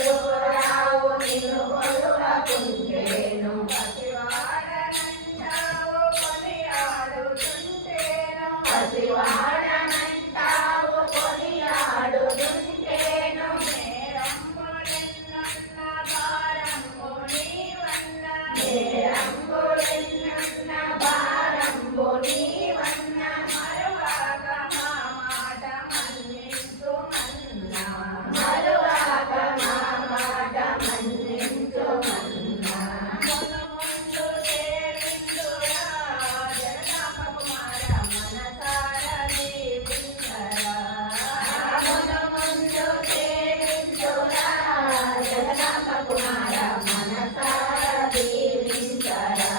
ముందుకు రావు నిన్ను కొలువకుంటేను పసివాడనంటావు కొనియాడుతుంటేను నేరంబులెన్నన్న భారంబు నీవన్న మరువాక మా మాట మన్నించుమన్నా మరువాక మా మాట మన్నించుమన్నా ముందు సేవిందురా జగదాంబ కుమార మనసార దీవించరా ముందు సేవిందురా జగదాంబ కుమార మనసార దీవించరా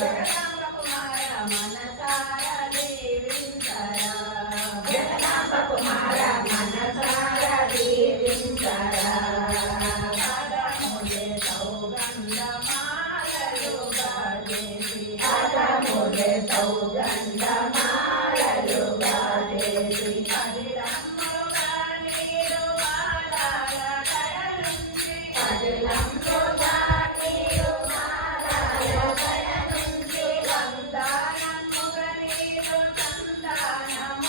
జగదాంబ కుమార మనసార దీవించరా జగదాంబ కుమార మనసార దీవించరా పదములే సౌగంధమాలలుగా చేసి పదములే సౌగంధమాలలుగా చేసి పదిలమ్ముగా నీరు మాలల కడనుంచి పదిలమ్ముగా నీరు మాలల కడనుంచి వందనముగా నీరు చందనమునరిందు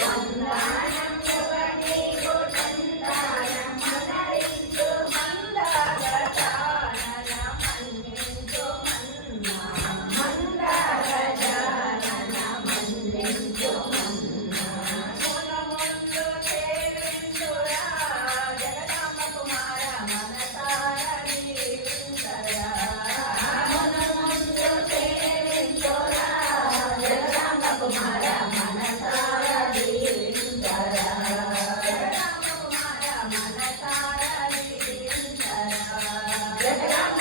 వందనముగా నీరు చందనమునరిందు మందగజానన మన్నించుమన్నా మందగజానన మన్నించుమన్నా ముందు సేవిందురా జగదాంబ కుమార మనసార దీవించరా ముందు సేవిందురా జగదాంబ కుమార మనసార దీవించరా జగదాంబ కుమార మనసార దీవించరా జగదాంబ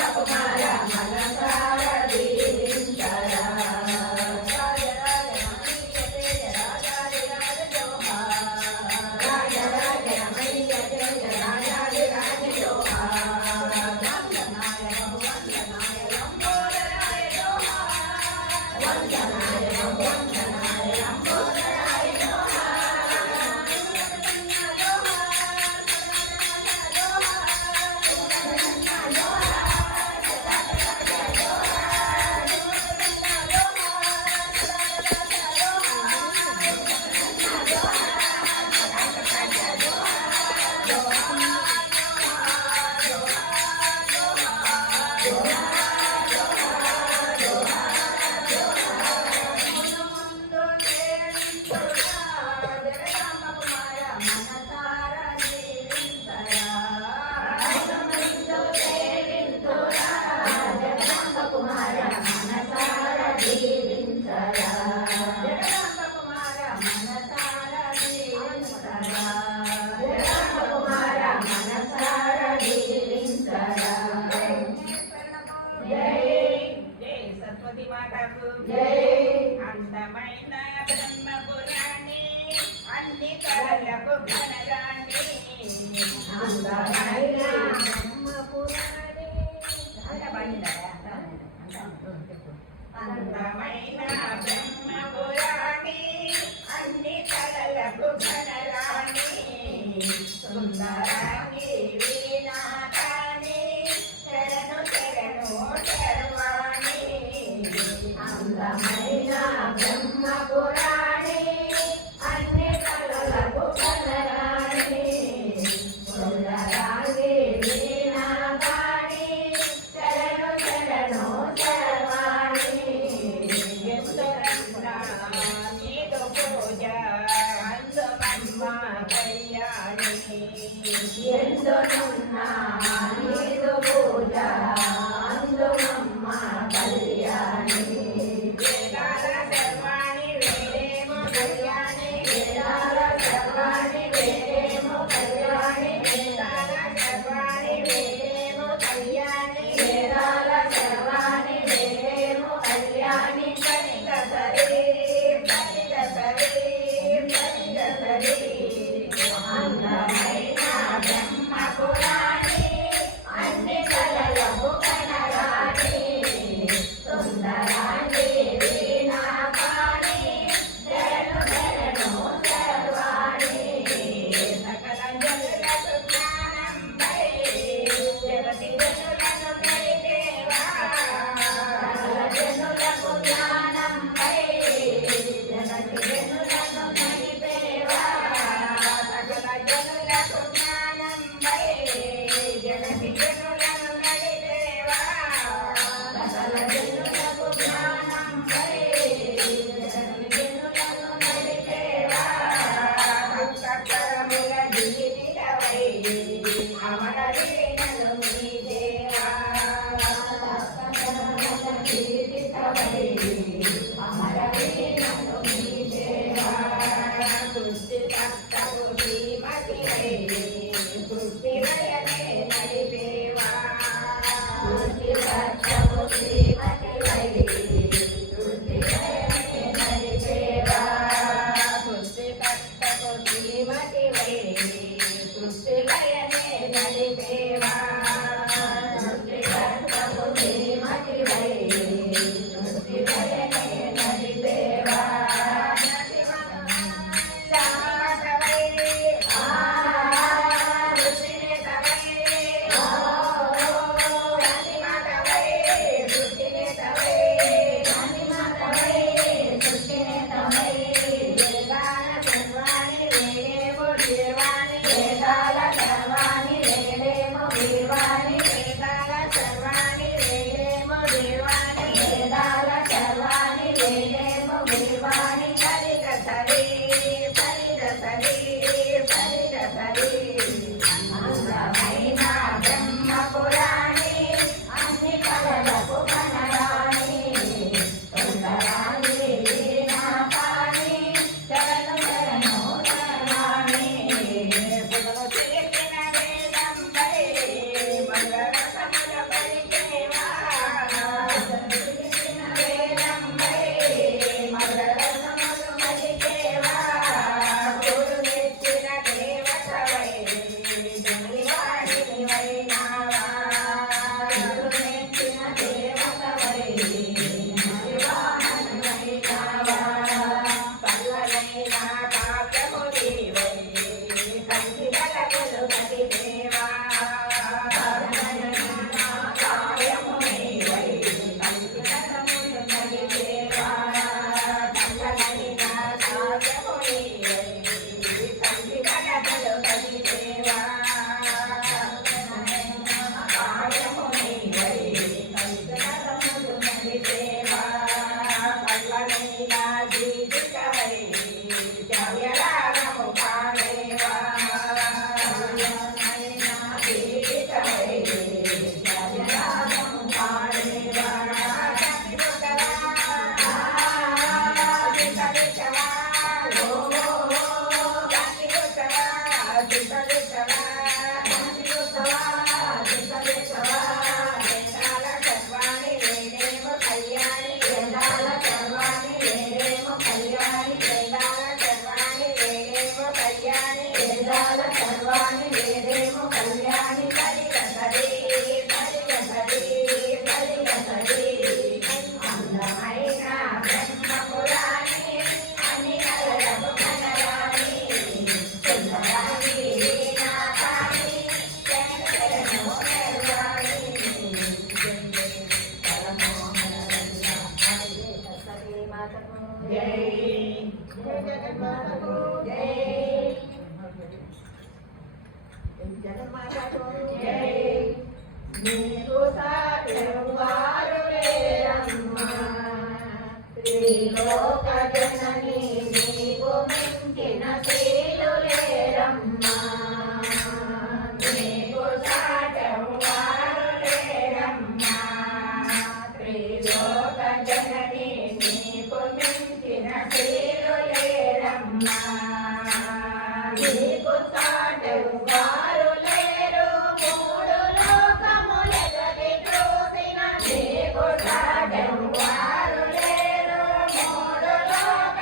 కుమార మనసార దీవించరా అందమైన బ్రహ్మపురాణి అన్ని కళలకు ఘనరాణి అందమైన బ్రహ్మపురాణి అందమైన బ్రహ్మపురాణి అన్ని కళలకు ఘనరాణి సుందరాణి వీణాకాణి శరణు శరణు శర్వాణి అందమైన బ్రహ్మపురాణి అన్ని కళలకు ఘనరాణి సుందరాణి వీణాకాణి శరణు శరణు శర్వాణి నీదు పూజ అందుమమ్మ కళ్యాణి ఎందునున్నా నీదు పూజ అందుమమ్మ కళ్యాణి వేదాల సర్వాణి వేరేమో కళ్యాణి వేదాల సర్వాణి వేరేమో కళ్యాణి వేదాల సర్వాణి వేరేమో కళ్యాణి వేదాల సర్వాణి వేరేమో కళ్యాణి కనిక సరే కనిక సరే కనిక సరే అందమైన బ్రహ్మపురాణి అన్ని కళలకు వారు లేరు మూడు లోక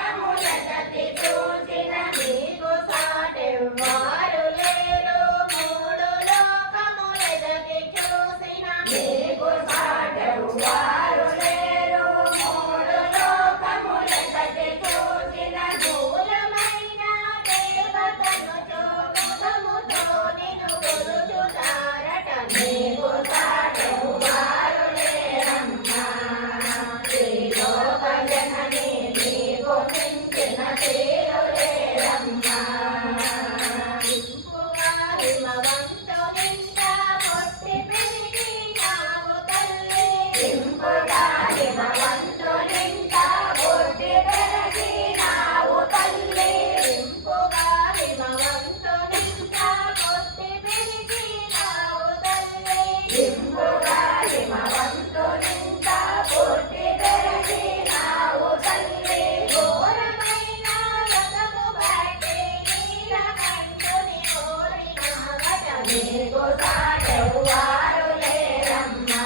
నీకు సాటెవ్వారు లేరమ్మా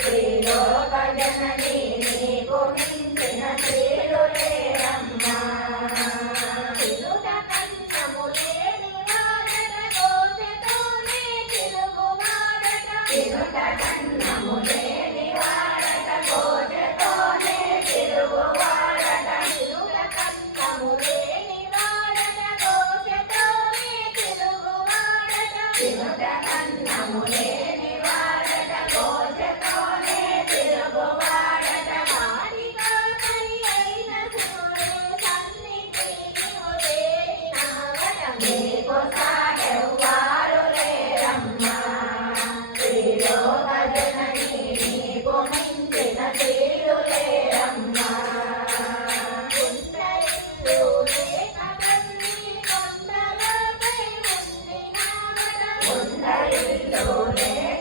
త్రిలోక జనని నీకు మించిన శ్రీలు లేరమ్మా తిరుట కన్నము లేని వాడట కోసెతోనే తిరుగు వాడట తిరుట కన్నము లేని వాడట కోసెతోనే తిరుగు వాడట తిరుట కన్నము లేని వాడట కోసెతోనే తిరుగు వాడట తిరుట కన్నము లేని వాడట కోసెతోనే తిరుగు వాడట వాడిగా పని అయిన సూరే సన్నిధి నీవు చేరినావట నీకు సాటెవ్వారు లేరమ్మా త్రిలోక జనని నీకు మించిన శ్రీలు లేరమ్మా కుండలిల్లు లేక కన్ని కొండలపై ఉండినావట కుండలిల్లు లేక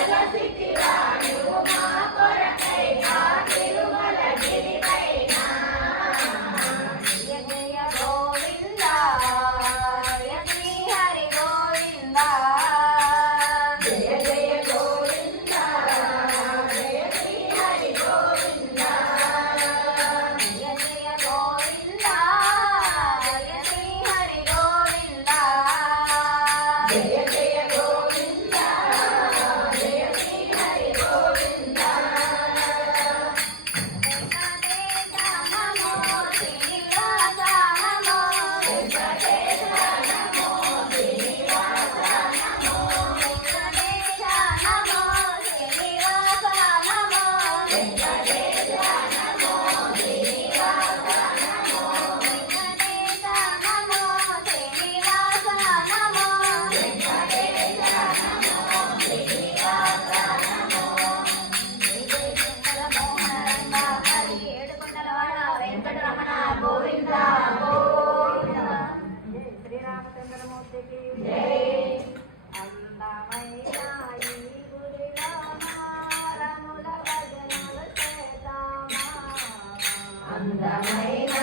వెలసితివా నువ్వు మా కొరకైనా తిరుమలగిరిపైన. జయ జయ గోవింద జయ శ్రీ హరి గోవింద. జయ జయ గోవింద జయ శ్రీ హరి గోవింద. జయ జయ గోవింద జయ శ్రీ హరి గోవింద. జయ జయ గోవింద జయ శ్రీ హరి గోవింద. వెంకటేశ నమో శ్రీనివాస నమో. వెంకటేశ నమో శ్రీనివాస నమో. వెంకటేశ నమో శ్రీనివాస నమో. వెంకటేశ నమో శ్రీనివాస నమో. వెంకటేశ నమో శ్రీనివాస నమో. వెంకటేశ నమో శ్రీనివాస నమో. జయ జయ శంకర మోహన రంగ హరి ఏడుకొండలవాడ వెంకటరమణ గోవింద గోవింద. జై శ్రీరామచంద్రమూర్తికి జై. అందమైన ఈ గుడిలోన రముల భజనలు చేద్దామా. అందమైన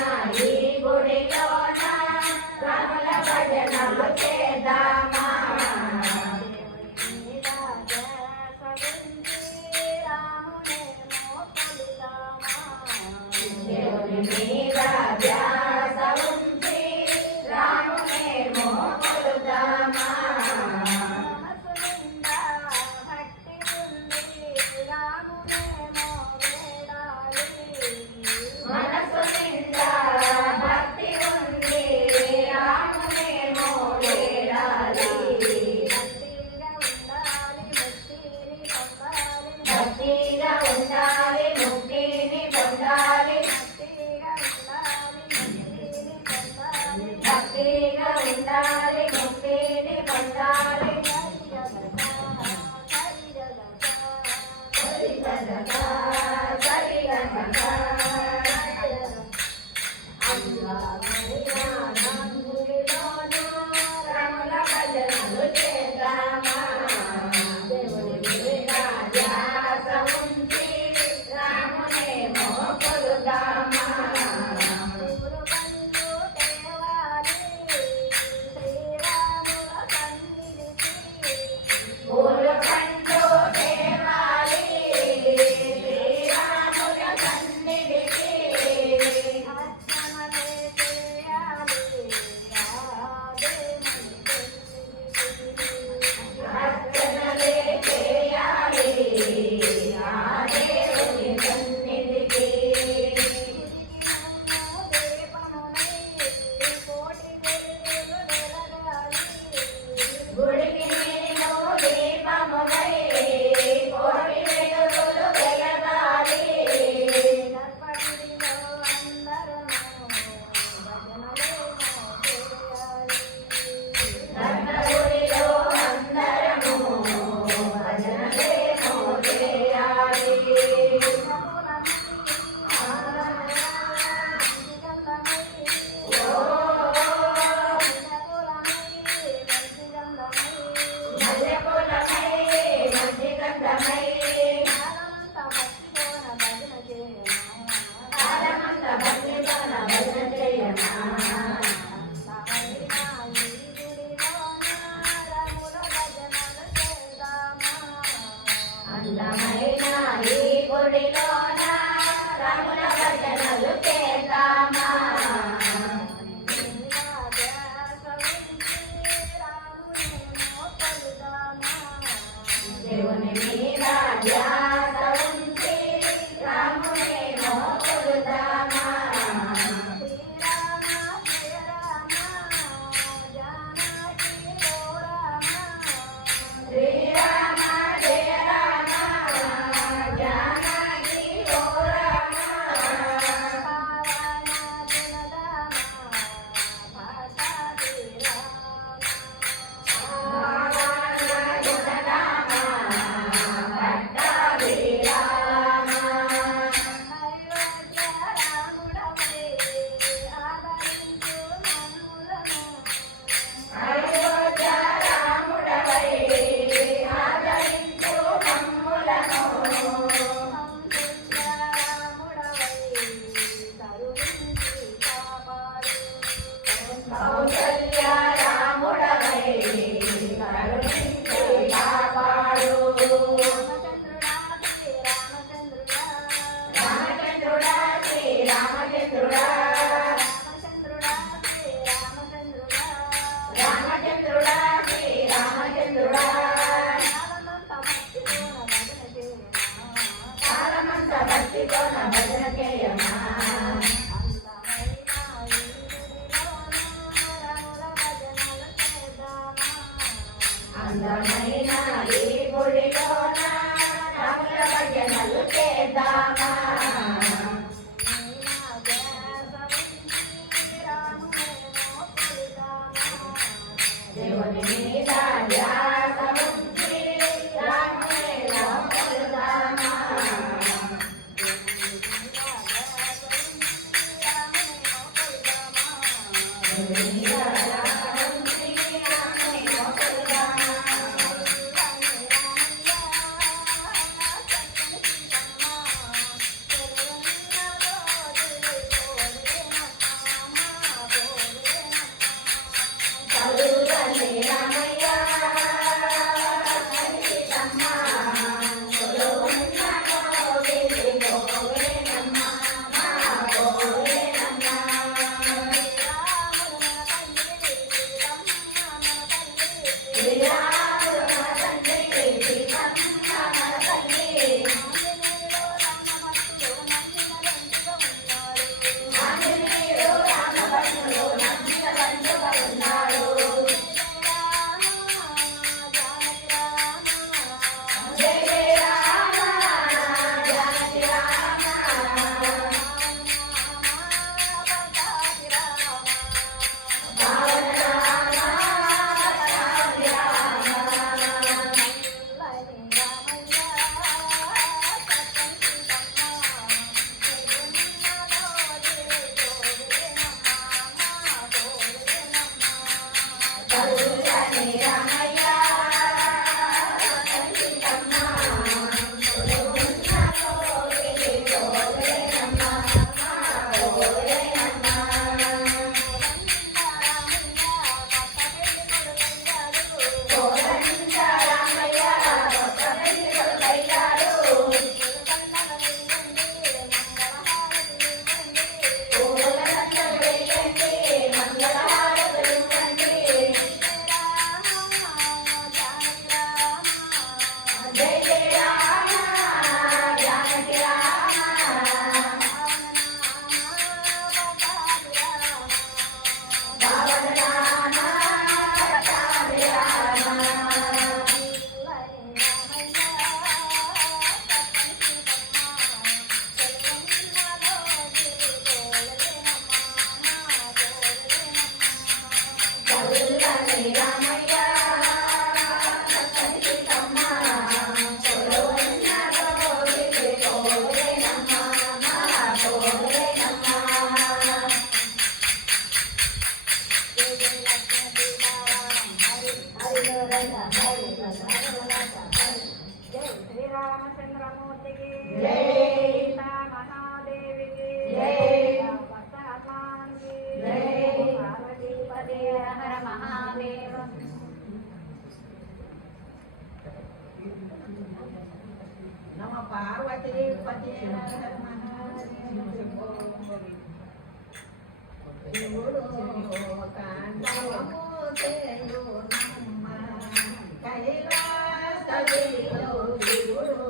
ఈ గుడిలోన రముల భజనలు చేద్దామా. దేవుని మీద ధ్యాస ఉంచి రామునేమో కొలుదామా. దేవుని మీద ధ్యాస ఉంచి రామునేమో కొలుదామా. మనసు నిండా భక్తి ఉంది రామునేమో వేడాలి. మనసు నిండా భక్తి ఉంది రామునేమో వేడాలి. భక్తిగా ఉండాలి ముక్తిని పొందాలి. భక్తిగా ఉండాలి ముక్తిని పొందాలి. రముల భజనలు చేద్దామా. దేవుని మీద ధ్యాస ఉంచి రామునేమో కొలుదామా. పూలు పండు తేవాలి శ్రీరాముల సన్నిధికి. అర్చనలే చేయాలి ఆ దేవుని సన్నిధికి. గుడికి నేను దీపమునై కోటి వెలుగులు వెలగాలి. గర్భగుడిలో అందరము భజనలేమో చేయాలి. మల్లెపూలమై మంచి గంధమై కాలమంత భక్తితోన భజన చేయమా. అందమైన ఈ గుడిలోన రముల భజనలు చేద్దామా. దేవుని మీద ధ్యాస ఉంచి రామునేమో కొలుదామా. శ్రీరామ జయ రామ జానకి ఓ రామ. భావాన గుణరామ పట్టాభి పార్వతీ పతి శివుడు తాండవము చేయునమ్మ కైలాసగిరిలో శివుడు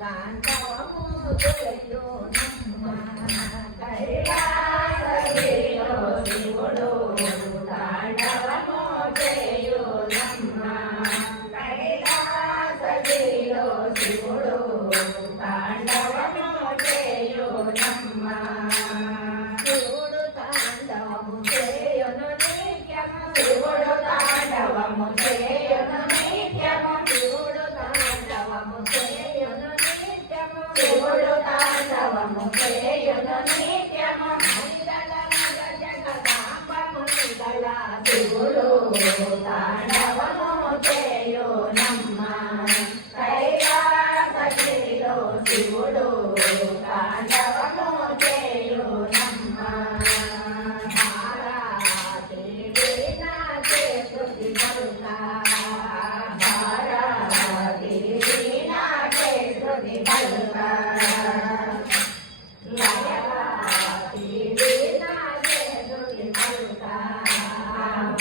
తాండవము చేయునమ్మ కైలాసగిరిలో శివుడు తాండవము చేయునమ్మ కైలాసగిరిలో శివుడు తాండవము చేయునమ్మ శివుడు తాండవము చేయును నిత్యము శివుడు తాండవము చేయును నిత్యము శివుడు తాండవము చేయును నిత్యము శివుడు తాండవము చేయును నిత్యము మంగళ జగదాంబము నిగళ శివుడు తాండవము చేయునమ్మ కైలాసగిరిలో శివుడు తాండవము చేయునమ్మ భారతి వీణాచే శృతి పలుక భారతి వీణాచే శృతి పలుక లయవాతి వీణాచే శృతి పలుక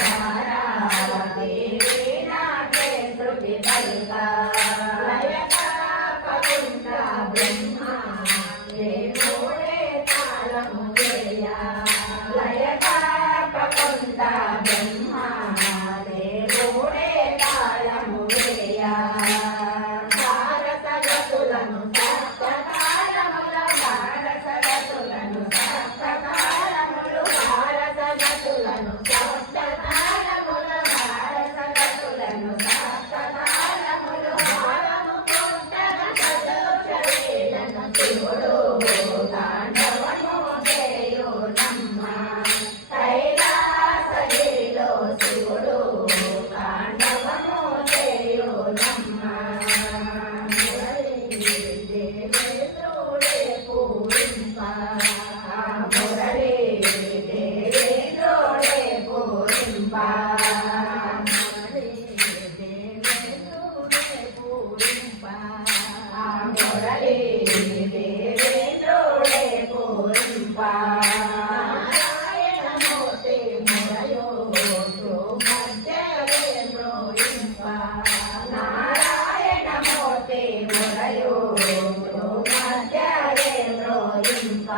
భారతి వీణాచే శృతి పలుక లయకాపకుండ బ్రహ్మ దేవుడే తాళము వేయ లయకాపకుండ బ్రహ్మ దేవుడే తాళము వేయ భారతగతులను సప్తకాలముల భారతగతులను సప్తకాలములు భారతగతులను సప్తకాలముల భారతగతులను సప్తకాలములు భారము కొంటగ సదోషవేదన శివుడు తాండవము చేయునమ్మ కైలాసగిరిలో శివుడు తాండవము చేయునమ్మ దేవేంద్రుడే పూరింప మురళీ దేవేంద్రుడే పూరింప దేవేంద్రుడే పూరింప మురళీ దేవేంద్రుడే పూరింప నారాయణమూర్తి మురయోసు మధ్యవేంద్రోయింప నారాయణమూర్తి మురయోసు మధ్యవేంద్రోయింప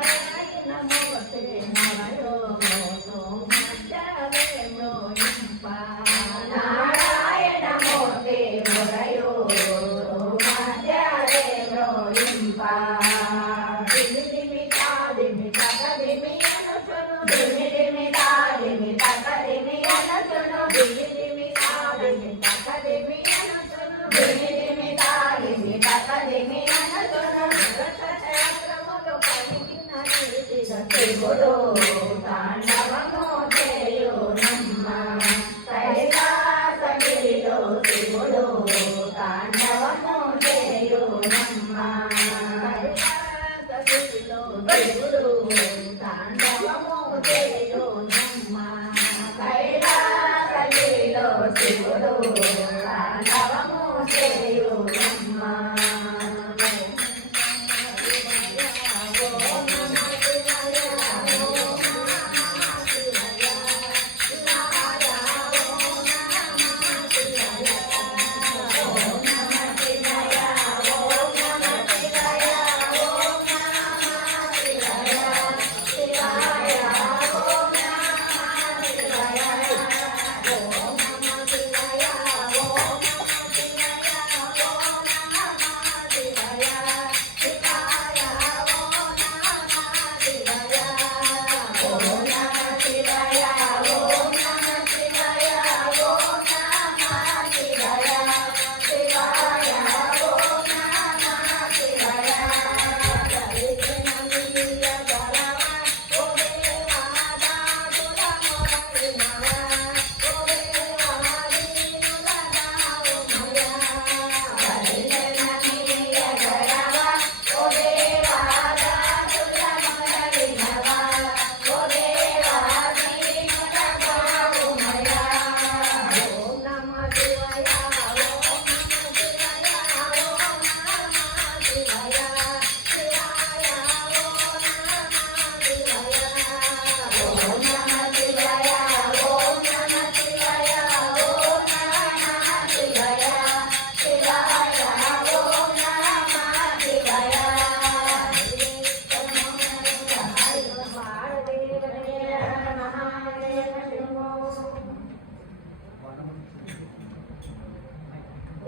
నారాయణమూర్తి మురయోసు మధ్యవేంద్రోయింప నారాయణమూర్తి మురయోసు మధ్యవేంద్రోయింప దిమి తాదిమి తగదిమి అనుచును దిమి తాదిమి తగదిమి అనుచును దిమి తాదిమి తగదిమి అనుచును దిమి తాదిమి తగదిమి అనుచును రసచక్రములు పలికిన రీతిగా శివుడు తాండవము చేయునమ్మ కైలాసగిరిలో శివుడు తాండవము చేయునమ్మ కైలాసగిరిలో శివుడు తాండవము చేయునమ్మ కైలాసగిరిలో శివుడు తాండవము చేయునమ్మ ఓం నమః శివాయ ఓం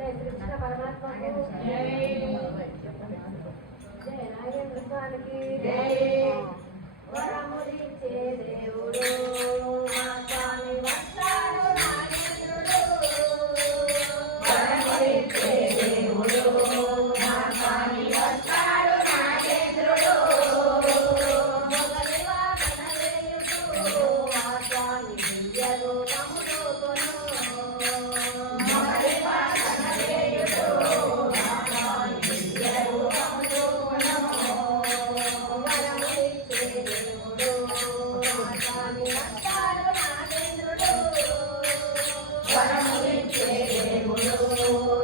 జయ కృష్ణ పరమాత్మకు జై జయ నాగేంద్ర స్వామికి జై వరములిచ్చే దేవుడు మా స్వామి వస్తాడు నాగేంద్రుడు వరములిచ్చే దేవుడు మా స్వామి వస్తాడు నాగేంద్రుడు మొగలి వాదన చేయుచు మా స్వామి దివ్యలో తమ్ముడు మొగలి వాదన చేయుచు మా స్వామి దివ్యలో తమ్ముడు వరములిచ్చే దేవుడు మా స్వామి వస్తాడు నాగేంద్రుడు వరములిచ్చే దేవుడు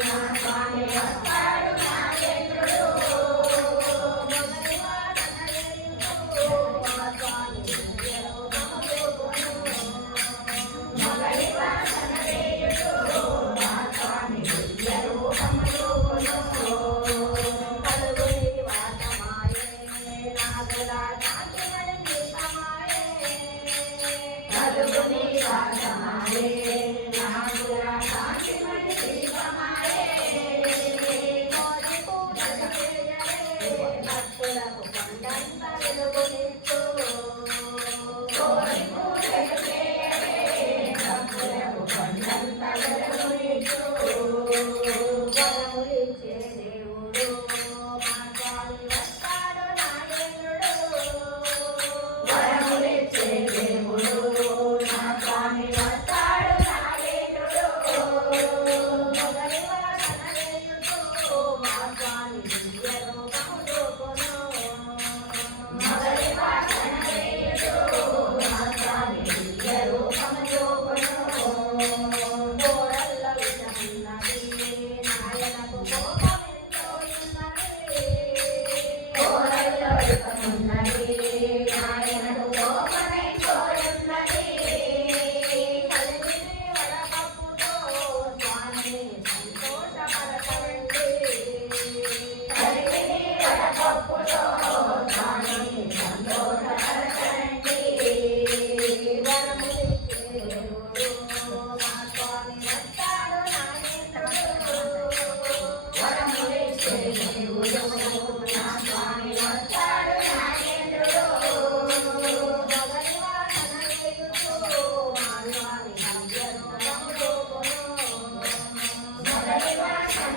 మా స్వామి వస్తాడు నాగేంద్రుడు మొగలి వాదన చేయుచు మా స్వామి దివ్యలో తమ్ముడు మొగలి వాదన చేయుచు మా స్వామి దివ్యలో తమ్ముడు కలుగుని వాసమాయే నాగుల కాంతిమణి దీపమాయే కలుగుని వాసమాయే నాగుల కాంతిమణి దీపమాయే కోటి పూజలు చేయలే భక్తులకు కొండంత వెలుగునిచ్చు కోటి పూజలు చేయలే భక్తులకు కొండంత వెలుగునిచ్చు వరములిచ్చే దేవుడు మా స్వామి వస్తాడు నాగేంద్రుడు వరములిచ్చే దేవుడు మా స్వామి వస్తాడు నాగేంద్రుడు మొగలి వాదన చేయుచు మా స్వామి దివ్యలో తమ్ముడు మొగలి వాదన చేయుచు మా స్వామి దివ్యలో తమ్ముడు కోరల్ల విషమున్నది నాయనకు కోపమెంతో ఉన్నది కోరల్ల విషమున్నది నాయనకు కోపమెంతో ఉన్నది కలిగిని వడపప్పుతో స్వామిని సంతోషపరచండి కలిగిని వడపప్పుతో స్వామిని సంతోషపరచండి వరములిచ్చే దేవుడు మా స్వామి వస్తాడు నాగేంద్రుడు వరములిచ్చే దేవుడు మా స్వామి వస్తాడు నాగేంద్రుడు మొగలి వాదన చేయుచు మా స్వామి దివ్యలో తమ్ముడు మొగలి వాదన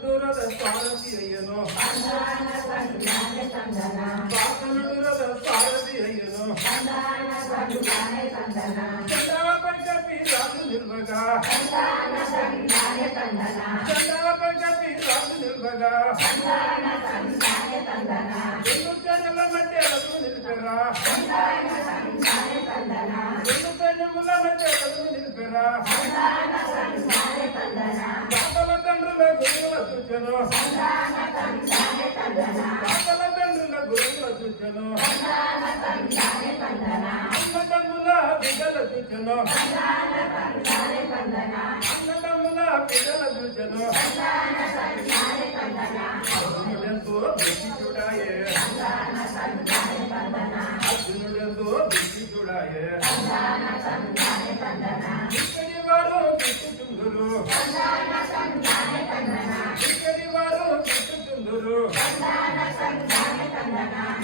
పాకలుడు రథ సారథి అయ్యను పాకలుడు రథ సారథి అయ్యను చందాపడి రాజు నిల్వగా చందాపడి రాజు నిల్వగా రెండు చెన్నెల మధ్య రథు నిలిపెరా రెండు చెన్నెముల మధ్య రథు నిలిపెరా పాపల తండ్రుల గురువుల సూచను పాపల తండ్రుల గురువుల సూచను అన్నదమ్ముల బిడ్డల సూచను అన్నదమ్ముల బిడ్డల సూచను అర్జునుడెంతో బుద్ధి చూడాయే అర్జునుడెంతో బుద్ధి చూడాయే ఇక్కడి వారు గిట్టుచుందురు ఇక్కడి వారు గిట్టుచుందురు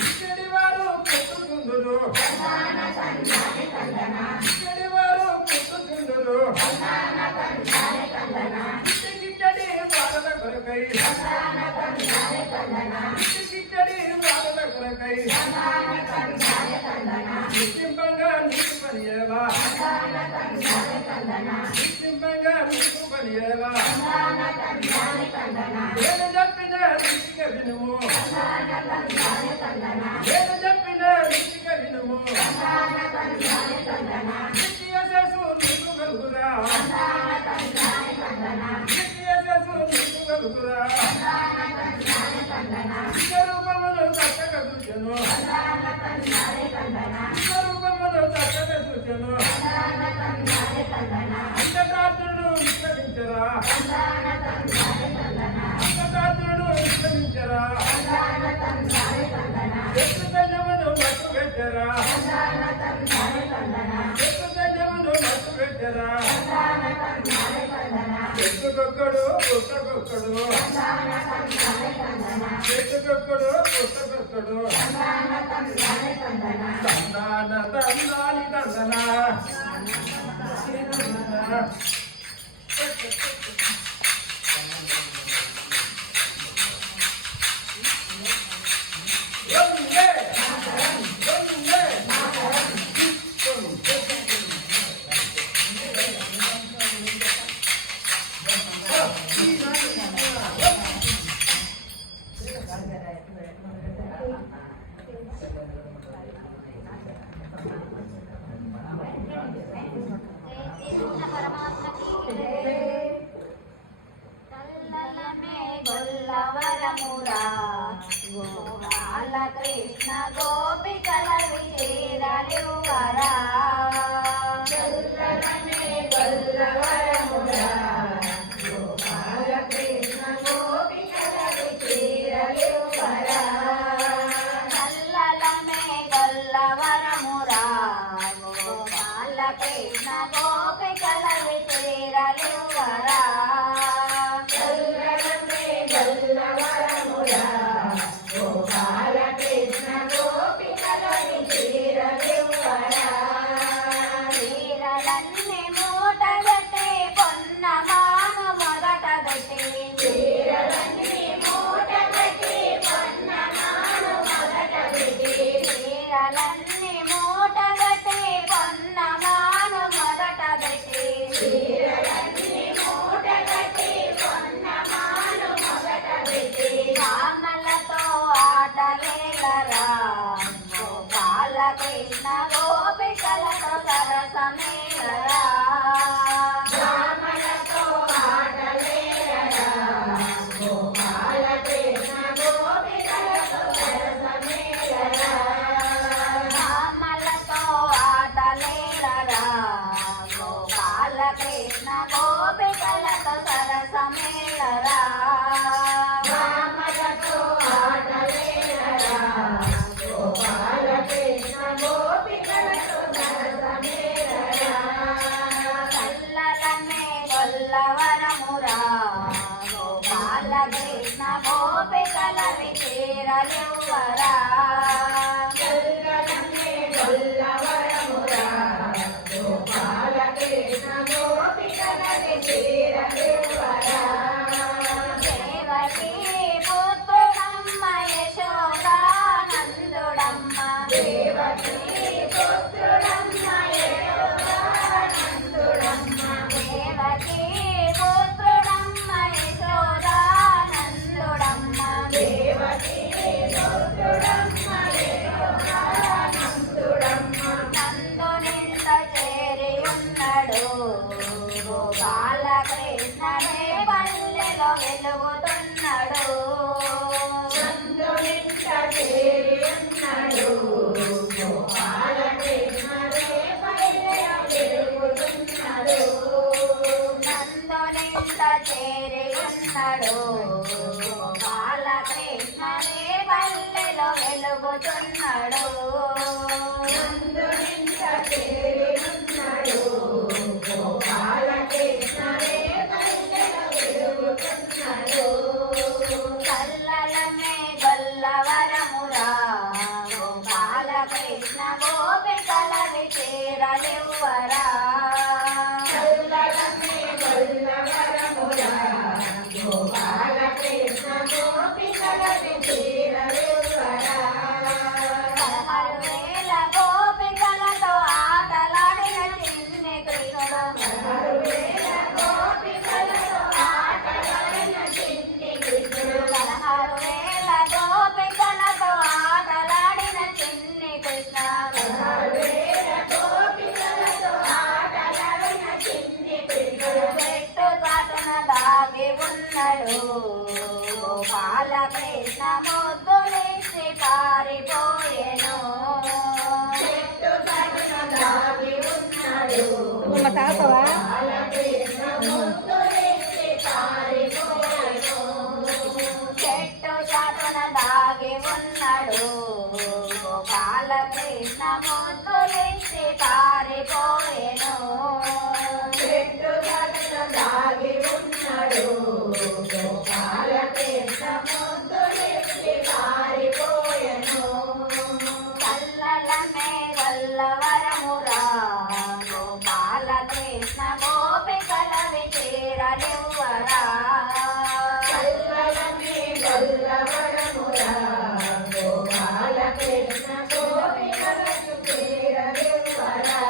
ఇక్కడి వారు గిట్టుచుందురు ఇక్కడి వారు గిట్టుచుందురు ఇక్కడి వారల కొరకై ఇక్కడి వారల కొరకై నిశ్చింపంగా నీకు పనియేలా నిశ్చింపంగా నీకు పనియేలా నేను చెప్పిన రీతిగా వినుము నేను చెప్పిన రీతిగా వినుము నిత్య శేషు నీకు కలుగురా నిత్య శేషు నీకు కలుగురా స్వరూపమును చక్కగా చూచెను స్వరూపమును చక్కగా చూచెను అంధకార్తుడు విశ్రమించరా అంధకార్తుడు విశ్రమించరా ఎత్తు సైన్యమును మట్టు పెట్టరా ఎత్తు సైన్యమును మట్టు పెట్టరా ఎత్తుకొక్కడు పుట్టకొక్కడు ఎత్తుకొక్కడు పుట్టకొక్కడు తందాన తందాని తందన కృష్ణ గోపికల విచేరలువరా గోపాల కృష్ణ గోపికల విచేరలువరా చల్లలమే గొల్లవరమురా గోపాల కృష్ణ గోపికల విచేరలువరా చల్లలమే గొల్లవరమురా గోపాల కృష్ణ గోపికల విచేరలువరా చీరలన్నీ మూటగట్టి పొన్నమాను మొదట గట్టి చీరలన్నీ మూటగట్టి పొన్నమాను మొదట గట్టి చీరలన్నీ మూటగట్టి పొన్నమాను మొదట గట్టి చీరలన్నీ మూటగట్టి పొన్నమాను మొదట గట్టి కామలతో ఆటలేలరా గోపాల కృష్ణ గోపికలతో సరసమేలరా కామలతో ఆటలేలరా గోపాల కృష్ణ గోపికలతో సరసమేలరా కామలతో ఆటలేలరా గోపాల కృష్ణ గోపికలతో సరసమేలరా కామలతో ఆటలేలరా గోపాల కృష్ణ గోపికలతో సరసమేలరా చల్లలనే గొల్లవరమురా గోపాల కృష్ణ గోపికల విచేరలువరా చల్లలనే గొల్లవరమురా గోపాల కృష్ణ గోపికల విచేరలువరా చెంత చేరి ఉన్నాడు బాలకృష్ణనే పల్లెలో వెలుగుతున్నాడు నందునింట చేరి ఉన్నాడు బాలకృష్ణనే పల్లెలో వెలుగుతున్నాడు కల్లలమే గొల్లవరమురా బాలకృష్ణ గోపికలవి చేరలివ్వరా కల్లలమే గొల్లవరమురా బాలకృష్ణ గోపికలవి చేరలివ్వరా 16,000 గోపికలతో ఆటలాడిన చిన్ని కృష్ణుడు 16,000 గోపికలతో ఆటలాడిన చిన్ని కృష్ణుడు 16,000 గోపికలతో ఆటలాడిన చిన్ని కృష్ణ 16,000 గోపికలతో ఆటలాడిన చిన్ని కృష్ణుడు చెట్టు చాటున దాగి ఉన్నాడు బాలకృష్ణ ముద్దులిచ్చి పారిపోయెను చెట్టు చాటున దాగి ఉన్నాడు బాలకృష్ణ ముద్దులిచ్చి పారిపోయెను చెట్టు చాటున దాగి ఉన్నాడు బాలకృష్ణ ముద్దులిచ్చి పారిపోయెను చెట్టు చాటున దాగి ఉన్నాడు బాలకృష్ణ ముద్దులిచ్చి పారిపోయెను కల్లలమే గొల్లవరమురా బాలకృష్ణ గోపికలవి చేరలివ్వరా కల్లలమే గొల్లవరమురా బాలకృష్ణ గోపికలవి చేరలివ్వరా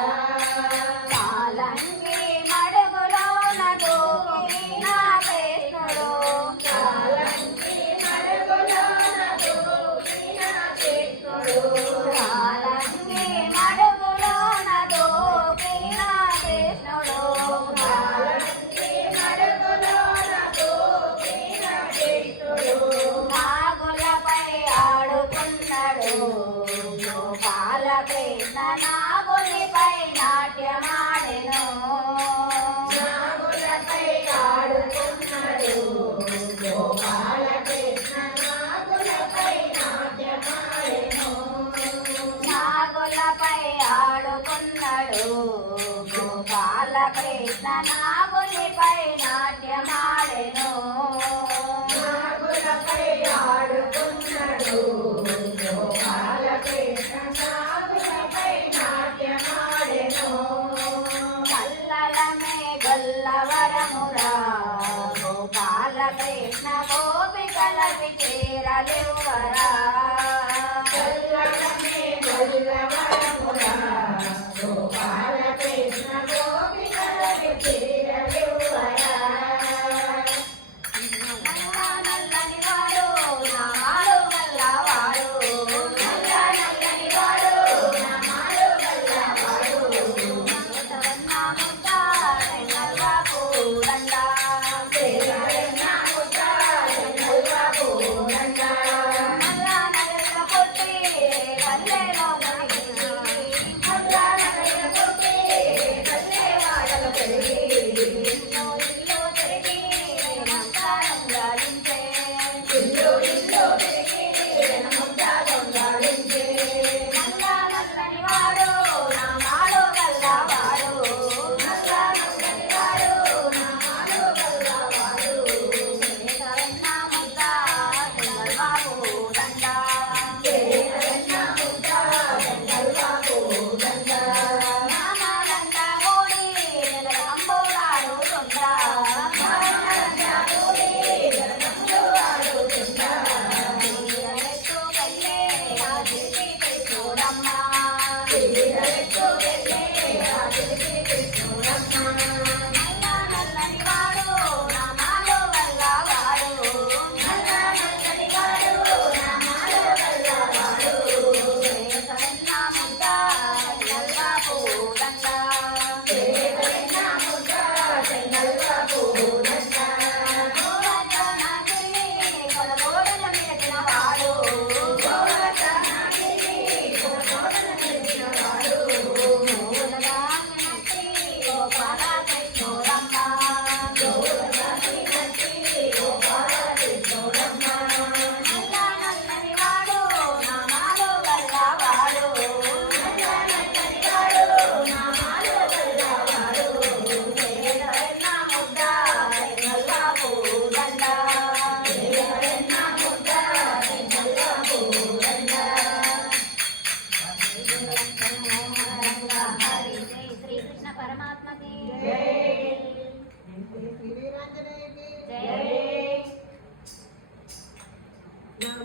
పాలంగి మడుగులోన దూకిన కృష్ణుడు పాలంగి మడుగులోన దూకిన కృష్ణుడు పాలంగి మడుగులోన దూకిన కృష్ణుడు పాలంగి మడుగులోన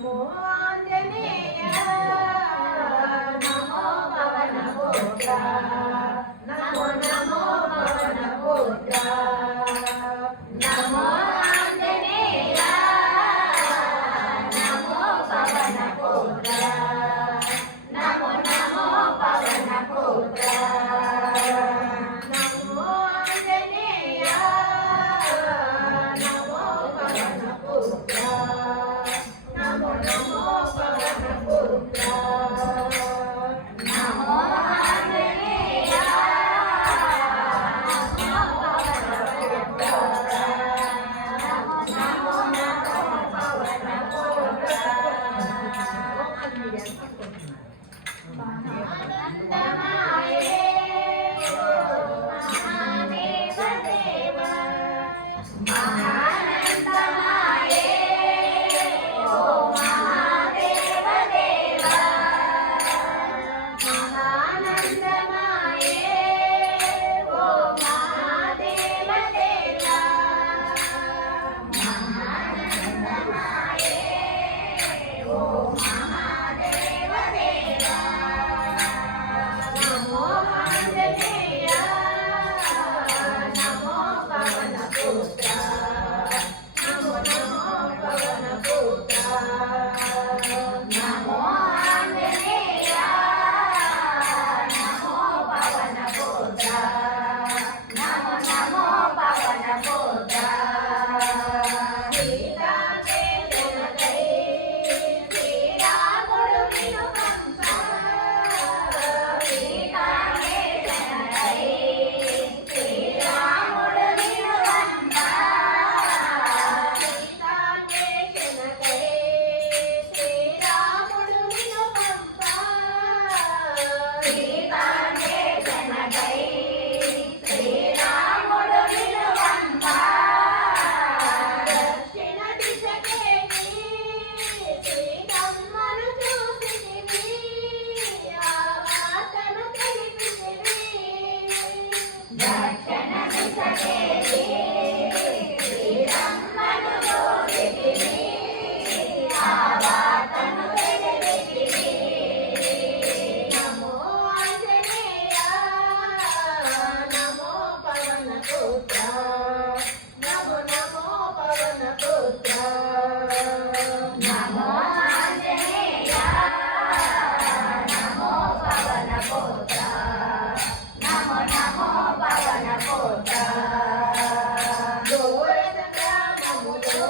నమో ఆంజనేయ నమో పవన పుత్ర నమో నమో పవన పుత్ర నమో ఆంజనేయ నమో పవన పుత్ర నమో నమో పవన పుత్ర నమో ఆంజనేయ నమో పవన పుత్ర నమో నమో పవన పుత్ర నమో ఆంజనేయ నమో పవన పుత్ర నమో నమో పవన పుత్ర మహానందమాయే మహాదేవ దేవ మహానందమాయే ఓ మహాదేవ దేవ మహానందమాయే ఓ మహాదేవ దేవ మహానందమాయే ఓ మహాదేవ దేవ నమో ఆంజనేయ నమో పవన పుత్ర నమో నమో పవన పుత్ర నమో ఆంజనేయ నమో పవన పుత్ర నమో నమో పవన పుత్ర సీతాదేవునకై శ్రీరాముడు వినుకంప సీతాదేవునకై శ్రీరాముడు వినుకంప సీతాదేవునకై శ్రీరాముడు వినుకంప సీతాదేవునకై శ్రీరాముడు వినుకంప దక్షిణ దిశకేకి శ్రీరమ్మను చూసితివి ఆ వార్తను తెలిపితివి దక్షిణ దిశకేకి శ్రీరమ్మను చూసితివి ఆ వార్తను తెలిపితివి నమో ఆంజనేయ నమో పవన పుత్ర నమో నమో పవన పుత్ర నమో ఆంజనేయ నమో పవన పుత్ర నమో నమో పవన పుత్ర ఘోర సంగ్రామములో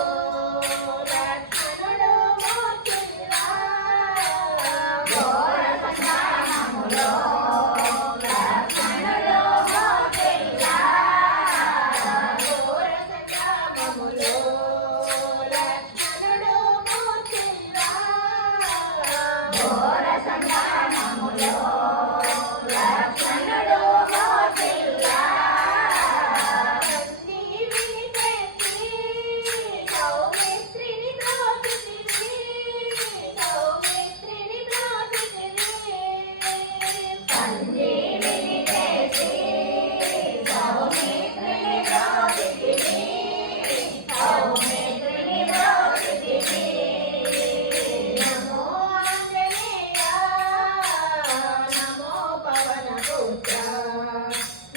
లక్ష్మణుడు మూర్ఛిల్లా ఘోర సంగ్రామములో లక్ష్మణుడు మూర్ఛిల్లా ఘోర సంగ్రామములో లక్ష్మణుడు మూర్ఛిల్లా ఘోర సంగ్రామములో లక్ష్మణుడు మూర్ఛిల్లా సంజీవిని తెచ్చి సౌమిత్రిని బ్రోచితివి సౌమిత్రిని బ్రోచితివి సంజీవిని తెచ్చి సౌమిత్రిని బ్రోచితివి సౌమిత్రిని బ్రోచితివి నమో ఆంజనేయ నమో పవన పుత్ర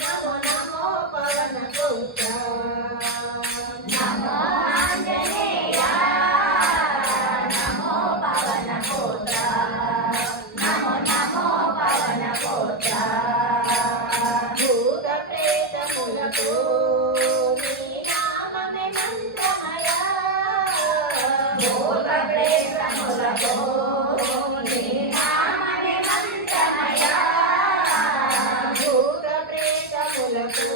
నమో నమో పవన పుత్ర నమో ఆంజనేయ నమో పవన పుత్ర నమో నమో పవన పుత్ర భూత ప్రేతములకు నీ నామమే మంత్రమయ భూత ప్రేతములకు నీ నామమే మంత్రమయ భూత ప్రేతములకు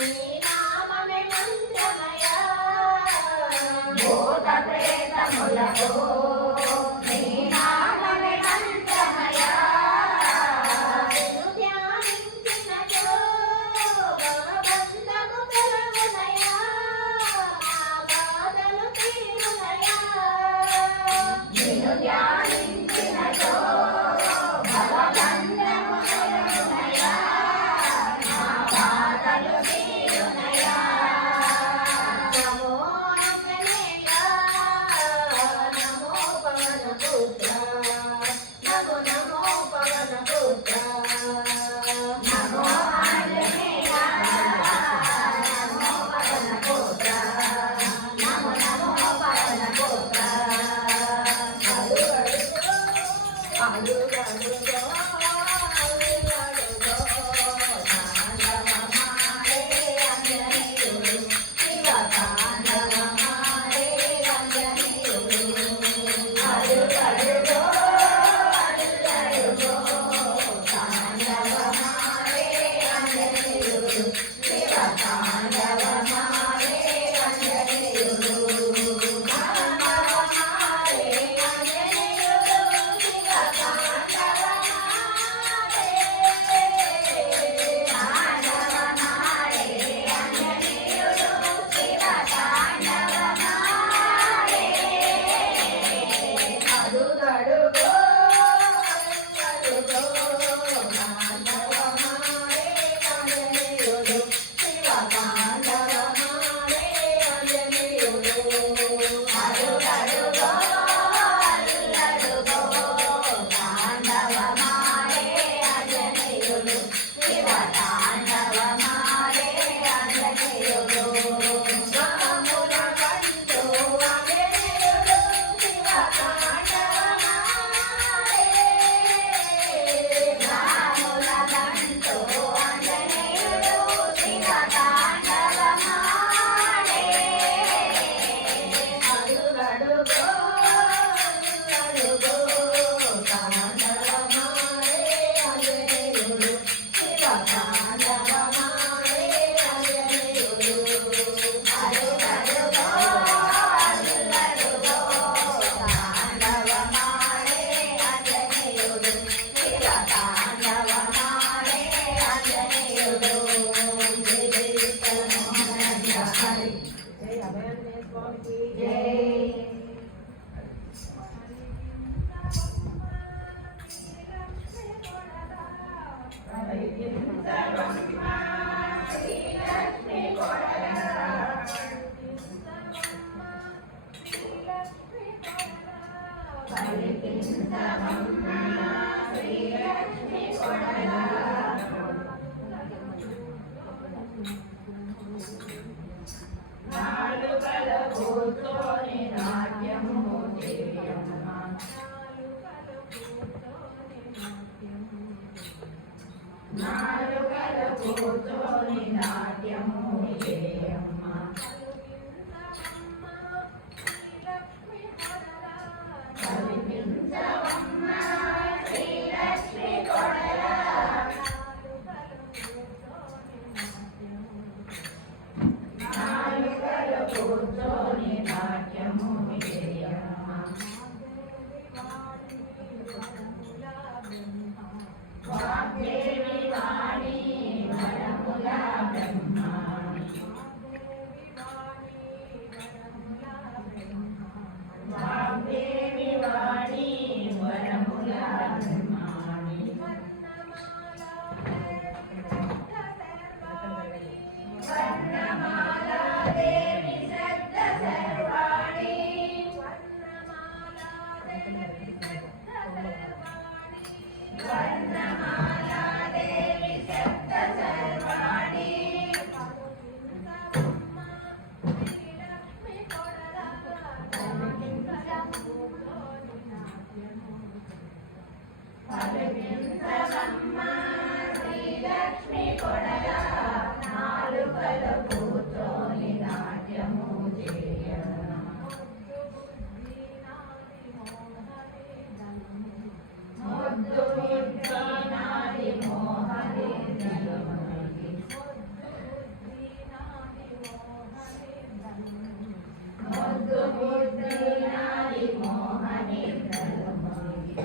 నీ నామమే మంత్రమయ భూత ప్రేతములకు నీ నామమే మంత్రమయ నిన్ను ధ్యానించినచో భవబంధము కలుగునయా ఆ బాధలు తీరునయా నిన్ను ధ్యానించినచో భవబంధము కలుగునయా ఆ బాధలు తీరునయా నమో ఆంజనేయ నమో అభయాంజనేయ స్వామికి జై. నాలుకల కూర్చొని నాట్యము చేయమ్మ నాలుకల కూర్చొని నాట్యము చేయమ్మ కల్పించవమ్మ శ్రీలక్ష్మి కొడలా నాలుకల కూర్చొని నాట్యము చేయమ్మ వాగ్దేవి వాణి వరముల బ్రహ్మ వాగ్దేవి వాణి వరముల బ్రహ్మాణి వర్ణమాలా దేవి శబ్ద సర్వాణి వర్ణమాలా దేవి శబ్ద సర్వాణి పలికించవమ్మ శ్రీలక్ష్మి కొడలా నాలుకల కూర్చొని నాట్యము చేయమ్మ ముద్దు బుద్ధి నాది మోహని నలుమణి ముద్దు బుద్ధి నాది మోహని నలుమణి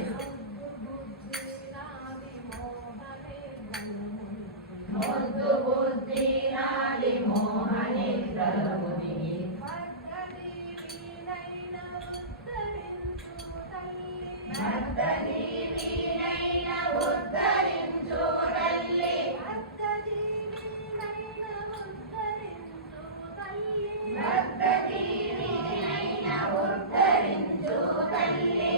ముద్దు బుద్ధి నాది మోహని నలుమణి భక్తజీవినైన ఉద్ధరించు తల్లి భక్తజీవినైన ఉద్ధరించు తల్లి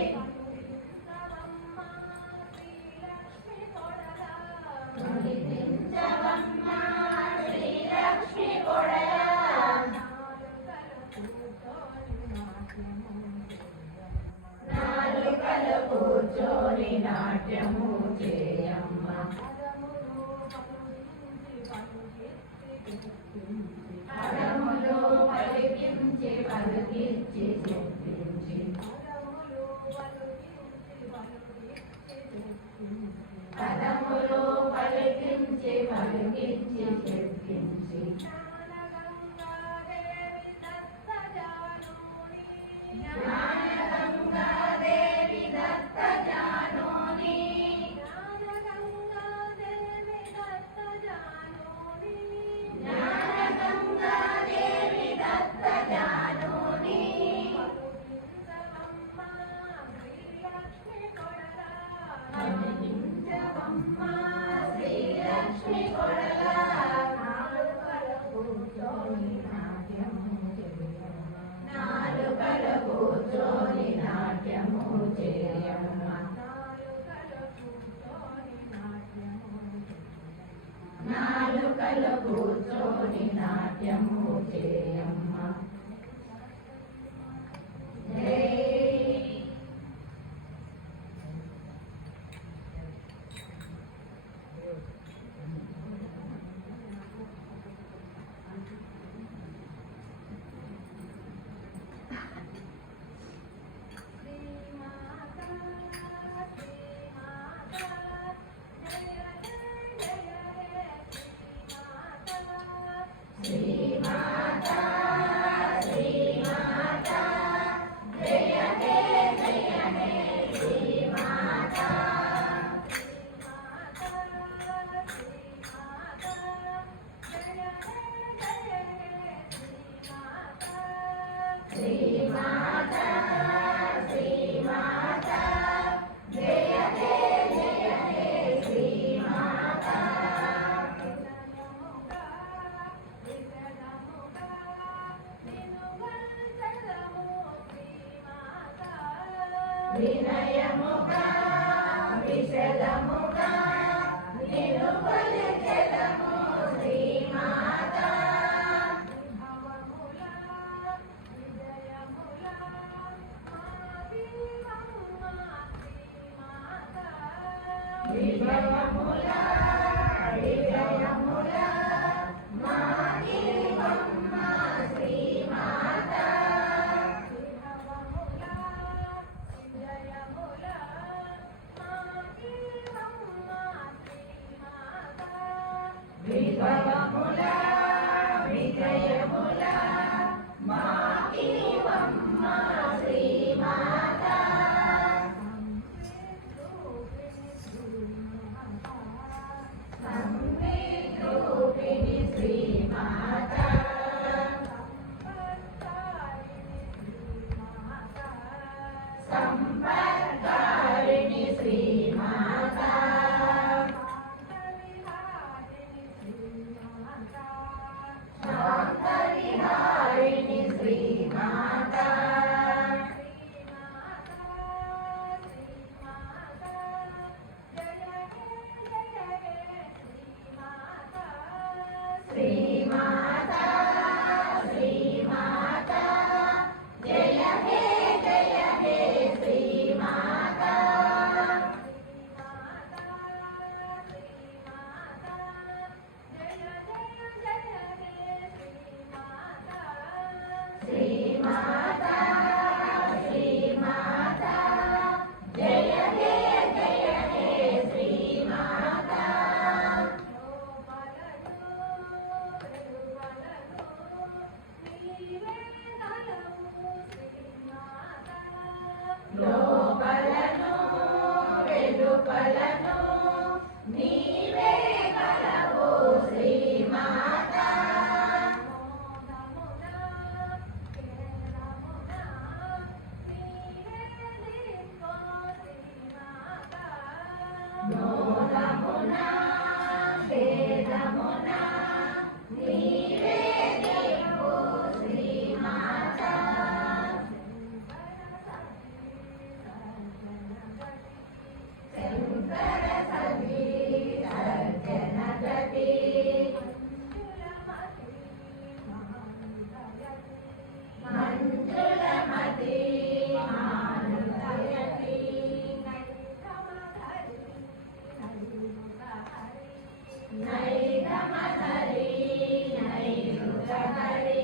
తొలిపించవమ్మ శ్రీలక్ష్మి కొడలా నాలుకల కూర్చొని నాట్యము చేయమ్మ పదములు పలికించి పలుకించి చెప్పించి పదములు పలికించి పలుకించి చెప్పించి జ్ఞానగంగాదేవి దత్త జానోని జ్ఞానగంగాదేవి దత్త జానోని పలికించవమ్మ శ్రీలక్ష్మి కొడలా నాలుకల కూర్చొని నాట్యము చేయమ్మ నాలుకల కూర్చొని నాట్యము చేయమ్మ నాలుకల కూర్చొని నాట్యము చేయమ్మ జై. శ్రీమాతా శ్రీమాత శ్రీమాత జయ హే జయ హే శ్రీమాత వినయముగా విశదముగా నిన్ను కొలిచెదము శ్రీమాత విజయముల విజయముల మా దీవమ్మ శ్రీమాత విభవముల విజయముల మా దీవమ్మ శ్రీమాత సంవేద్రూపిణి శ్రీమాత సంపత్కారిణి శ్రీమాత శాంతవిహారిణి శ్రీమాత శ్రీమాత శ్రీమాత జయ హే జయ హే శ్రీమాత శ్రీమాత శ్రీమాత జయ హే జయ హే శ్రీమాత లోపలను వెలుపలను నీవే కలవు శ్రీమాత మోదమున వేదమున నీవే దిక్కు శ్రీమాత శంకర సతీ సజ్జన గతి మంజులమతి మానుదయతి నైగమహరి నైరుతహరి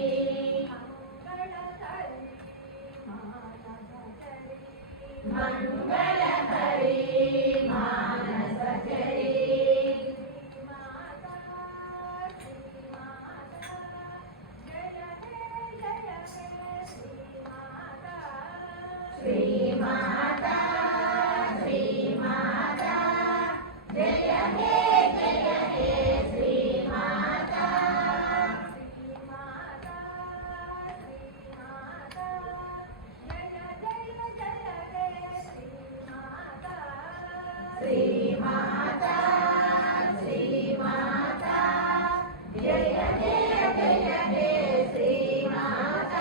మంగళహరి మానసచరి శ్రీమాత శ్రీమాత జయ హే జయ హే శ్రీమాత శ్రీమాత శ్రీమాత జయ హే జయ హే శ్రీమాత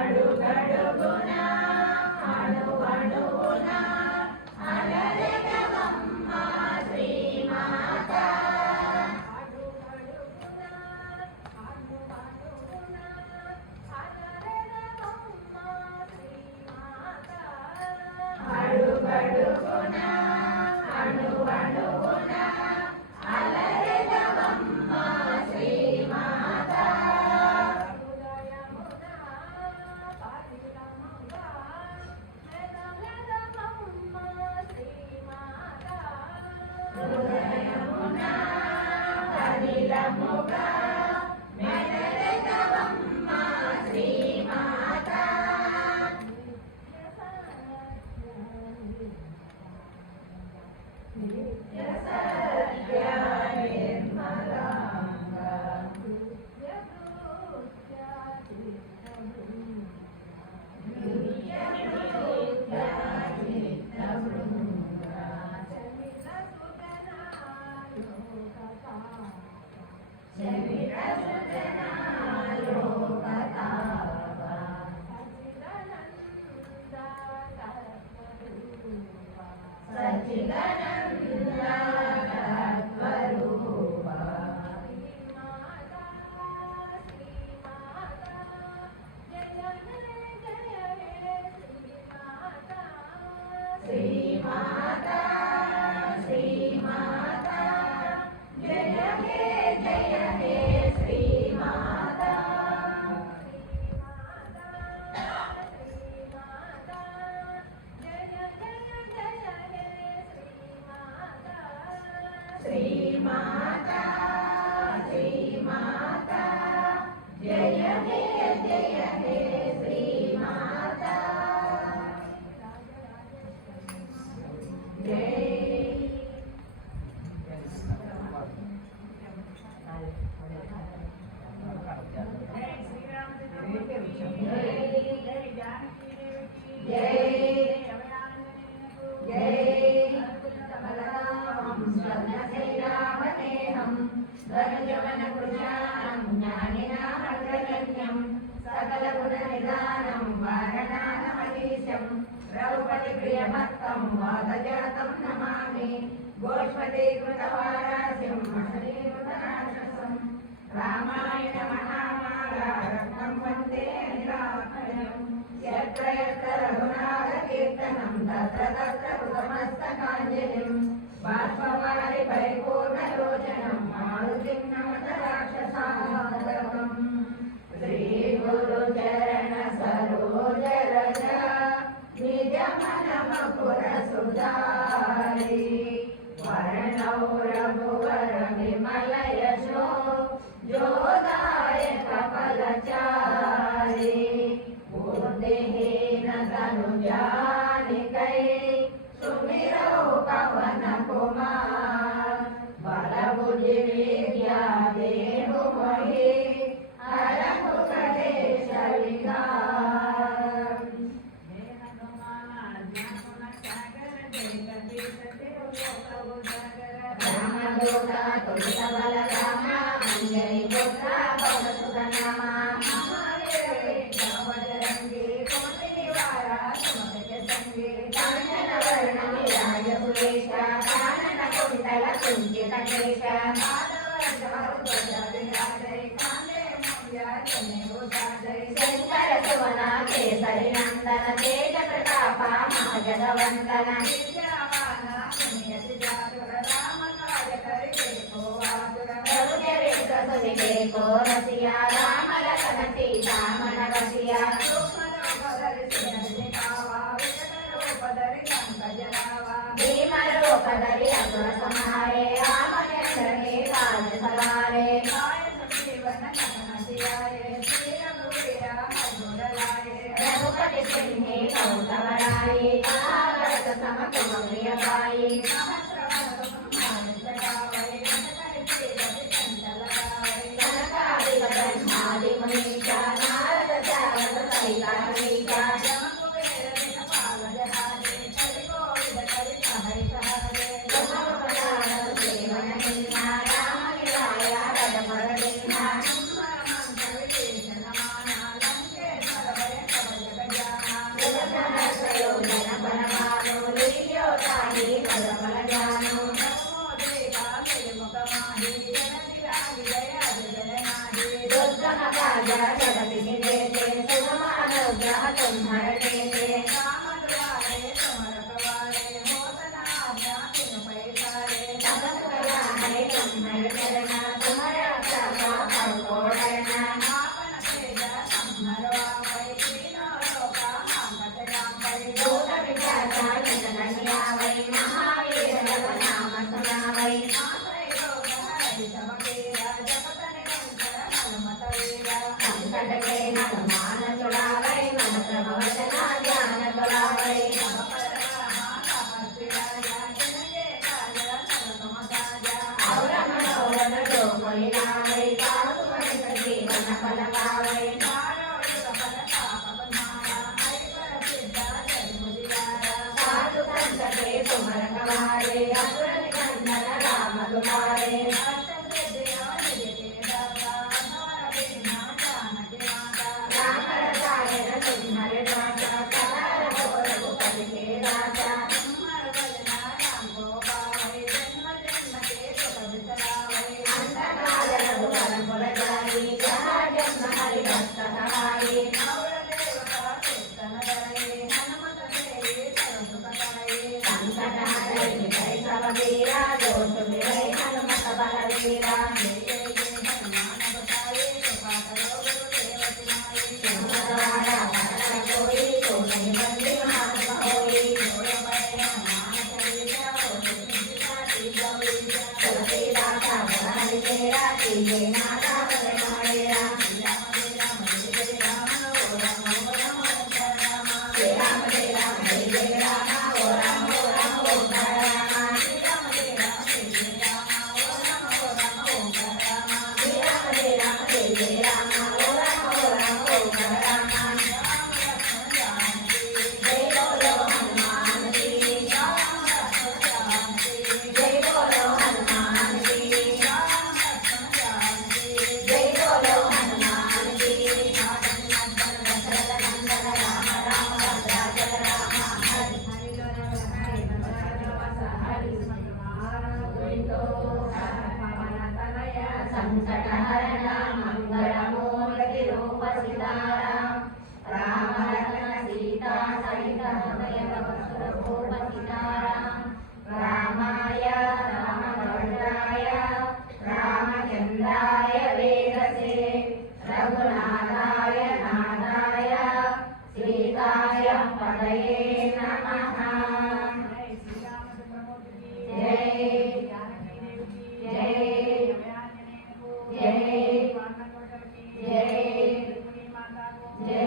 అడుగడుగున అణువణువున అలరగమమ్మ శ్రీమాత అడుగడుగున అణువణువున అలరగమమ్మ శ్రీమాత హృదయమున కదిలముగా మెదలగమమ్మ శ్రీమాత రఘుపతి ప్రియ భక్తం వాదజాతం నమామి గోష్పదీకృతవారాసిం మహనీకృతరాక్షసం రామాయణ మహామాల రత్నం వందే నిరామయం యత్ర యత్ర రఘునాథ కీర్తనం తత్ర తత్ర కృతమస్తకాంజలిం బాష్పవారి పరిపూర్ణలోచనం మారుతిం నమత రాక్షసాగతం శ్రీ గురు చరణ సరోజ రజ నిజ మన మకుర సుధారి వర్ణౌ రఘువర విమల యశో జోదాయక ఫలచారి బుద్ధిహీన తను జానికై సుమిరౌ పవన కుమార్ బలబుద్ధి విద్యా దేహు మహి హరము గణేశ వికార్ రామదూత తులిత బల రామ అంజని పుత్ర పవసుత నామ బజరంగి కోటి నివార సమత సంగి కాంచన వర్ణ విరాజ సురేశ కానన కుంతల కుంచిత కేశ శంకర సువన కేసరి నందన తేజ ప్రతాప మహజగవందన రసియా రామ లఖన సీతా మన వసియా భీమరూపధరి అసుర సంహారే రామచంద్రనే రాజ సవారే రఘుపతి సింహే కౌతవరాయే మహాభరత సమతుమ ప్రియవాయే కనకాదిక బ్రహ్మాది మునీష నారద చారద సహిత హరీష जगति निवेशे सुगमानुग्रह तुम्हारे పోయినావై కాకుమనిత జీవన ఫలకావై సాధు కంటే కుమరకవారే అసురని కందన రామ కుమారే రామరసాయన సుమరి రాజ కలార గోరగు పలికే రాజ అంతకాలను పరముల జాయి జనాజన్మ హరి భక్త సహాయి సంకటహరణి కైతవ వీరా దోషు విరై హనుమత బలవీరా సింహద్వార వదన కోయి తోటని బంది మహాత్మ హోయి తులసి దాత వదనలి తేరా తీయే నాదా వదనాడేరా శ్రీ రామ జయ రామ జయ జయ రామ ఓ రామ ఓ రామ ఓంకార రామ శ్రీ రామ జయ రామ జయ జయ రామ ఓ రామ ఓంకార రామ శ్రీ రామ జయ రామ జయ జయ రామ ఓ రామ ఓంకార రామ జై బోలో హనుమాన్ జీ జై బోలో హనుమాన్ జీ జై బోలో హనుమాన్ జీ దశరథ నందన రామ రామ భద్రాచల రామ హరి సంకటహరణ మంగళమూర్తి రూప సీతారాం రామ లక్ష్మణ సీతా సహిత హృదయ వసురూప సీతారాం రామాయ రామభద్రాయ రామచంద్రాయ వేదసే రఘునాథాయ నాథాయ సీతాయ పదయే నమః జై జై జై జై జై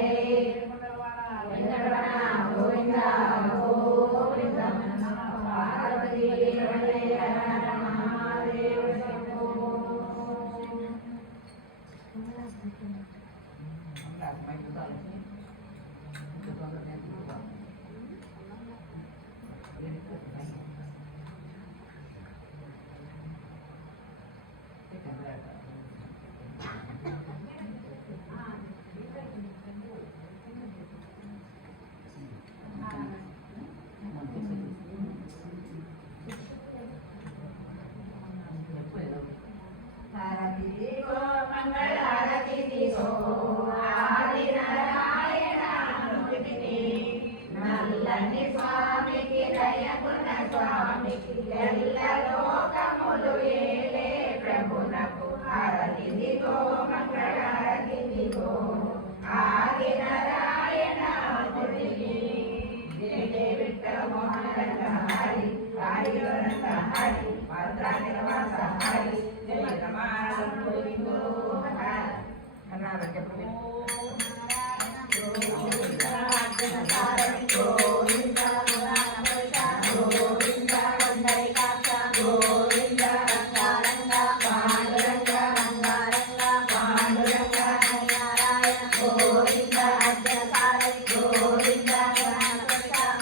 వెంకటరమణ గోవింద గోవింద పార్వతీ రమణే హర హర మహాదేవ శంభో హారతి దిగో మంగళ హారతి దిగో ఆది నారాయణుడికి నల్లని స్వామికి దయగుణ స్వామికి ఎల్ల లోకములు ఏలే ప్రభునకు హారతి దిగో మంగళ హారతి దిగో ఆది నారాయణుడికి జయ విఠల మోహన రంగ హరి హరి రంగ హరి భద్రాచల నివాస హరి జయ రమారమ గోవిందో కర్ణాటక చెప్పండి గోవింద గోవింద గోవింద వందరికాక్ష గోవింద రంగారంగ పాండురంగ రంగారంగ పాండురంగ హరినారాయణ గోవింద అర్జున సారథి గోవింద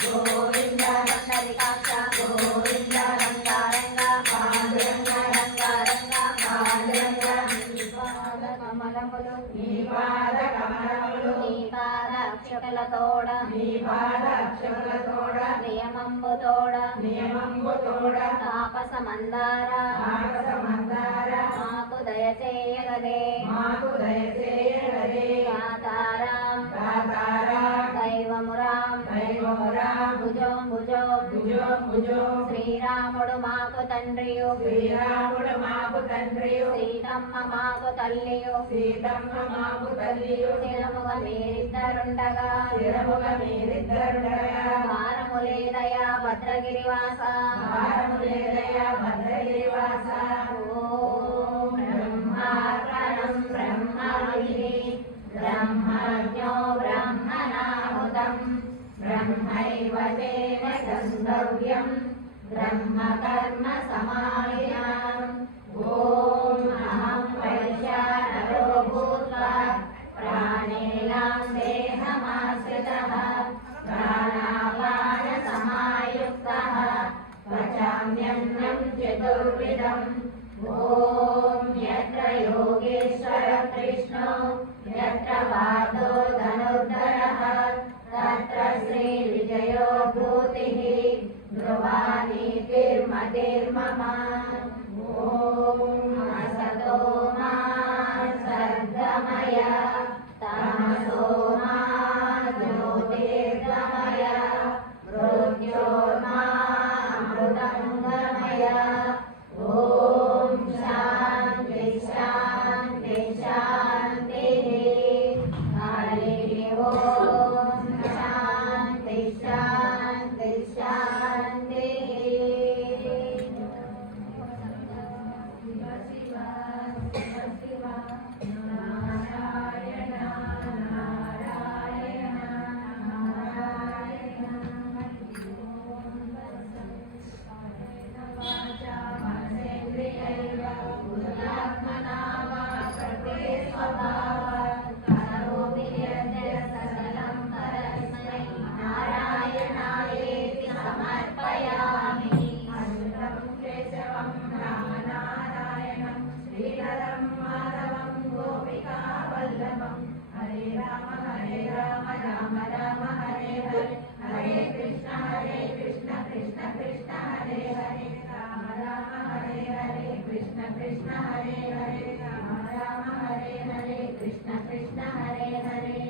గోవింద వందరికాక్ష గోవింద రంగారంగ పాండురంగ రంగారంగ పాండురంగ కమలములు నీ పాద కమలములు నీ పాద అక్షకలతోడ నీ పాద అక్షకలతోడ నియమంబుతోడ తాపస మందార మాకు దయచేయగదే దాతారాం దైవమురాం భుజో శ్రీరాముడు మాకు తండ్రియు సీతమ్మ మాకు తల్లియు స్థిరముగా మీరిద్దరుండగా భారములేదయా భద్రగిరివాస ఓం బ్రహ్మార్పణం బ్రహ్మవిధి బ్రహ్మజ్ఞో బ్రహ్మణాహుతం బ్రహ్మైవ తేన గంధవ్యం బ్రహ్మకర్మ సమాహినాం ఓం నమః चतुर्विधम् ॐ यत्र योगेश्वर कृष्णो यत्र पार्थो धनुर्धरः तत्र श्रीविजयो भूतिः ध्रुवा नीतिर्मतिर्मम ॐ असतो मा सद्गमय तमसो मा ज्योतिर्गमय मृत्योर्मामृतङ्गमय ॐ शान्ति शान्ति शान्तिः हरिः ॐ शान्ति शान्ति शान्तिः नारायण नारायण नारायण मनसेन्द्रियैव बुद्ध्यात्मना वा प्रकृते स्वभावात् करोमि यद्यत् सकलं परस्मै नारायणायेति समर्पयामि अच्युतं केशवं रामनारायणं श्रीधरं माधवं गोपिकावल्लभं हरे राम राम राम हरे हरे हरे कृष्ण कृष्ण कृष्ण हरे हरे राम राम हरे कृष्ण कृष्ण हरे हरे राम राम हरे कृष्ण कृष्ण हरे हरे